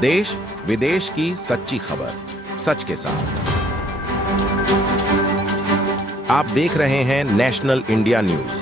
देश विदेश की सच्ची खबर सच के साथ। आप देख रहे हैं national India news.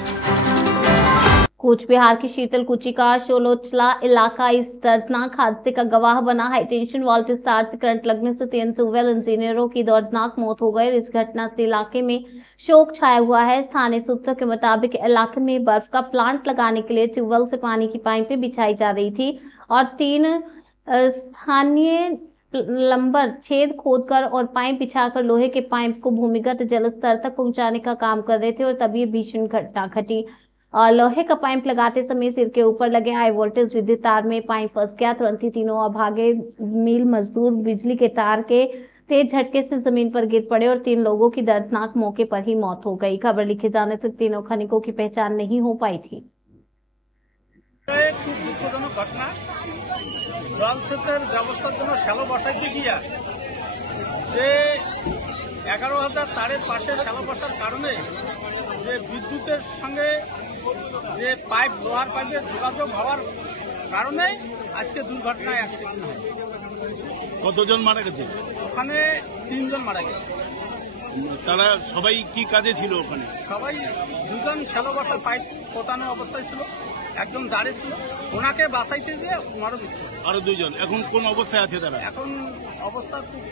Cooch Behar की शीतलकुची का शोलोचला इलाका इस दर्दनाक हादसे का गवाह बना है। टेंशन वोल्टेज तार से करंट लगने से 3 ट्यूबवेल इंजीनियरों की दर्दनाक मौत हो गई। इस घटना से इलाके में शोक छाया हुआ है। स्थानीय सूत्रों के मुताबिक इलाके में बर्फ का प्लांट लगाने के लिए ट्यूबवेल से पानी की पाइपें बिछाई जा रही थी और 3 स्थानीय प्लम्बर छेद खोदकर और पाइप बिछाकर लोहे के पाइप को भूमिगत जल स्तर तक पहुंचाने का काम कर रहे थे और तभी भीषण घटना घटी। और लोहे का पाइप लगाते समय सिर के ऊपर लगे हाई वोल्टेज विद्युत तार में पाइप फंस गया। तुरंत ही तीनों अभागे मिल मजदूर बिजली के तार के तेज झटके से जमीन पर गिर पड़े और 3 लोगों की दर्दनाक मौके पर ही मौत हो गई। खबर लिखे जाने तक तीनों खनिकों की पहचान नहीं हो पाई थी। খুব দুঃখজনক ঘটনা। জলসেচের ব্যবস্থার জন্য শ্যালো বসাইতে গিয়া যে 11,000 তারের পাশে শ্যালো বসার কারণে যে বিদ্যুতের সঙ্গে যে পাইপ লোহার পাইপের যোগাযোগ হওয়ার কারণে আজকে দুর্ঘটনায় অ্যাক্সিডেন্ট হয়। কতজন মারা গেছে? ওখানে 3 জন মারা গেছে। তারা সবাই কি কাজে ছিল ওখানে? সবাই 2 জন শ্যালো বসার পাইপ পোতানো অবস্থায় ছিল, একজন দাঁড়িয়ে ছিল, ওনাকে বাঁচাইতে গিয়ে মারা গেছে। আরো 2 জন এখন কোন অবস্থায় আছে তারা? এখন অবস্থা খুব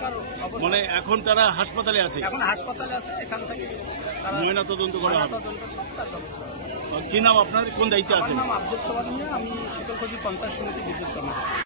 খারাপ অবস্থা। মানে এখন তারা হাসপাতালে আছে? এখন হাসপাতালে আছে। এখান থেকে ময়না তদন্ত করা হবে। কি নাম আপনার, কোন দায়িত্বে আছেন? আমার নাম আব্দুল সোবান মিয়া, আমি শীতলকুচি পঞ্চায়েত সমিতি বিদ্যুৎ কর্মকর্তা।